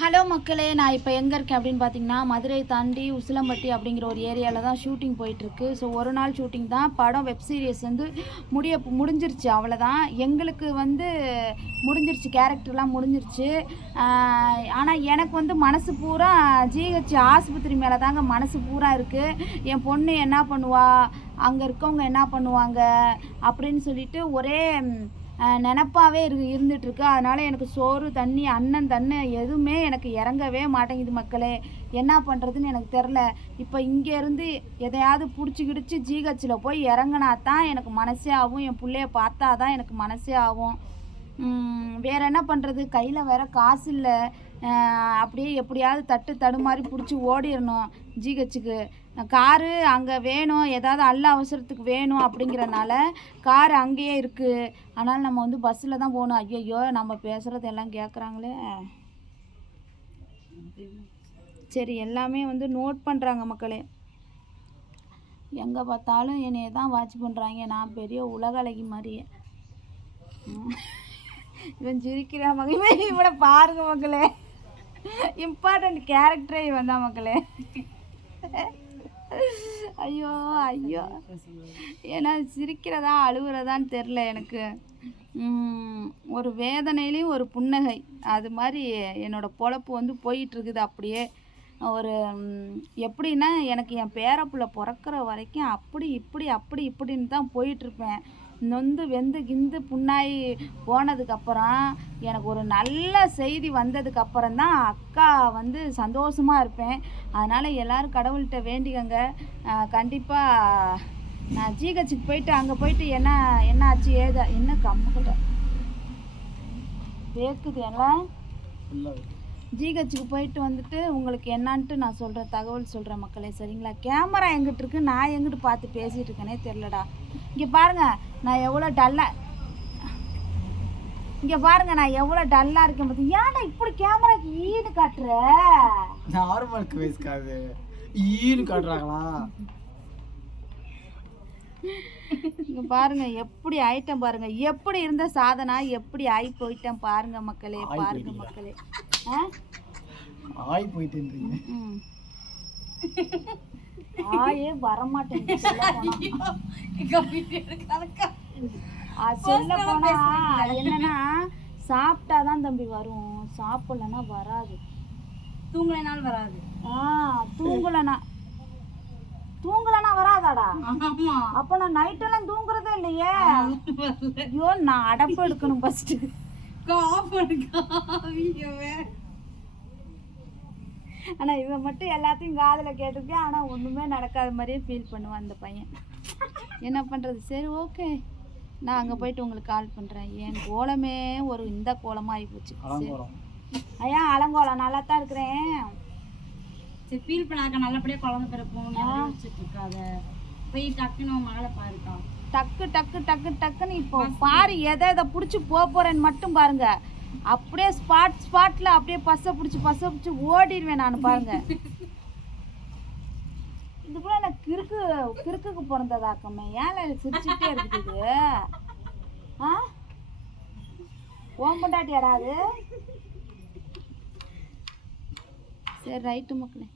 Hello மக்களே நான் இப்போ எங்கே இருக்கேன் அப்படின்னு பார்த்தீங்கன்னா மதுரை தாண்டி உசிலம்பட்டி அப்படிங்கிற ஒரு ஏரியாவில் தான் ஷூட்டிங் போயிட்டுருக்கு. ஸோ ஒரு நாள் ஷூட்டிங் தான். படம் வெப் சீரிஸ் வந்து முடிய முடிஞ்சிருச்சு. அவ்வளோதான் எங்களுக்கு வந்து முடிஞ்சிருச்சு. கேரக்டர்லாம் முடிஞ்சிருச்சு. ஆனால் எனக்கு வந்து மனசு பூரா ஜிஹெச் ஆஸ்பத்திரி மேலே தாங்க மனசு பூரா இருக்குது என் பொண்ணு என்ன பண்ணுவா? அங்கே இருக்கவங்க என்ன பண்ணுவாங்க? அப்படின்னு சொல்லிட்டு ஒரே நினப்பாவே இரு இருந்துகிட்ருக்கு அதனால் எனக்கு சோறு தண்ணி அன்னம் தண்ணி எதுவுமே எனக்கு இறங்கவே மாட்டேங்குது மக்களே. என்ன பண்ணுறதுன்னு எனக்கு தெரில. இப்போ இங்கேருந்து எதையாவது பிடிச்சி கிடிச்சி ஜிஹெச்சில் போய் இறங்கினா தான் எனக்கு மனசே ஆகும். என் பிள்ளைய பார்த்தா தான் எனக்கு மனசே ஆகும். வேறு வேற என்ன பண்ணுறது கையில் வேற காசு இல்லை. அப்படியே எப்படியாவது தட்டு தடுமாறி பிடிச்சி ஓடிடணும் ஜிஹெச்சுக்கு. காரு அங்கே வேணும் ஏதாவது அல்ல அவசரத்துக்கு வேணும் அப்படிங்கிறனால கார் அங்கேயே இருக்குது ஆனால் நம்ம வந்து பஸ்ஸில் தான் போகணும். ஐயையோ நம்ம பேசுகிறது எல்லாம் கேட்குறாங்களே சரி எல்லாமே வந்து நோட் பண்ணுறாங்க மக்களே. எங்கே பார்த்தாலும் என்னைய தான் வாட்ச் பண்ணுறாங்க நான் பெரிய உலக அழகி மாதிரியே. இவன் சிரிக்கிறா மகிமே இவனை பாருங்க மக்களே. இம்பார்ட்டன்ட் கேரக்டரே இவன் தான் மக்களே. ஐயோ ஐயோ. ஏன்னா சிரிக்கிறதா அழுகுறதான்னு தெரில எனக்கு. ஒரு வேதனையிலையும் ஒரு புன்னகை. அது மாதிரி என்னோட பொழப்பு வந்து போயிட்டுருக்குது அப்படியே. ஒரு எப்படின்னா எனக்கு என் பேரப்புள்ள பிறக்கிற வரைக்கும் அப்படி இப்படி அப்படி இப்படின்னு தான் போயிட்டுருப்பேன். நொந்து வெந்து கிந்து புண்ணாகி போனதுக்கப்புறம் எனக்கு ஒரு நல்ல செய்தி வந்ததுக்கு அப்புறம் தான் அக்கா வந்து சந்தோஷமாக இருப்பேன். அதனால் எல்லாரும் கடவுள்கிட்ட வேண்டிக்கங்க. கண்டிப்பாக நான் ஜிஹெச்சுக்கு போயிட்டு அங்கே போயிட்டு என்ன என்ன ஆச்சு ஏதா என்ன கம்முக்கிட்ட வேக்குது எல்லாம் ஜிஹெச்சுக்கு போயிட்டு வந்துட்டு உங்களுக்கு என்னான்ட்டு நான் சொல்கிறேன் தகவல் சொல்கிறேன் மக்களே சரிங்களா? கேமரா எங்கிட்டு இருக்கு? நான் எங்கிட்டு பார்த்து பேசிகிட்டு இருக்கேனே தெரிலடா இங்கே பாருங்க நான் எவ்வளோ டல்லாக இங்கே பாருங்க நான் எவ்வளோ டல்லாக இருக்கேன் பார்த்து ஏன்டா இப்படி கேமராக்கு ஈடு காட்டுற? நார்மலுக்கு வயசுக்காது ஈன்னு காட்டுறாங்களா? இங்க பாருங்க எப்படி ஆயிட்டேன் பாருங்க. எப்படி இருந்த சாதனா எப்படி ஆகி போயிட்டேன் பாருங்க மக்களே ஆயி பாருங்க? மக்களே? ஆய் போயிட்டுன்றீங்க. ஆயே வரமாட்டேங்குது சொல்ல போனா. என்னன்னா சாப்பிட்டாதான் தம்பி வரும். சாப்பிடலன்னா வராது. தூங்கலைனாலும் வராது. ஆ தூங்கலனா. தூங்கலனா வராதாடா? அப்ப நான் நைட்டெல்லாம் தூங்குறதே இல்லையே. ஐயோ நான் அடப்பு எடுக்கணும் ஃபர்ஸ்ட் ஆனா இவன் மட்டும் எல்லாத்தையும் காதுல கேட்டிருக்கேன். ஆனா ஒண்ணுமே நடக்காத மாதிரியே ஃபீல் பண்ணுவான் அந்த பையன். என்ன பண்றது? சரி ஓகே நான் அங்க போயிட்டு உங்களுக்கு கால் பண்றேன். என் கோலமே ஒரு இந்த கோலமா ஆகி போச்சு ஐயா அலங்கோலம். நல்லா தான் இருக்கிறேன். சரி ஃபீல் பண்ணாக்க நல்லபடியா குழந்தை பிறப்போம் இருக்காத. போய் டக்குன்னு மகளை பாருக்கா. டக்கு டக்கு டக்கு டக்குன்னு இப்போ பாரு எதை எதை பிடிச்சி போக போறேன்னு மட்டும் பாருங்க. அப்படியே ஸ்பாட் ஸ்பாட்ல அப்படியே பசை பிடிச்சி பசை பிடிச்சி ஓடிடுவேன் நான் பாருங்க. இது கூட எனக்கு கிறுக்கு கிறுக்குக்கு பிறந்ததாக்கமே ஏன் சிரிச்சுட்டே இருக்குது ஆ? ஓம்பண்டாட்டி யாராவது சரி ரைட்டு மக்களே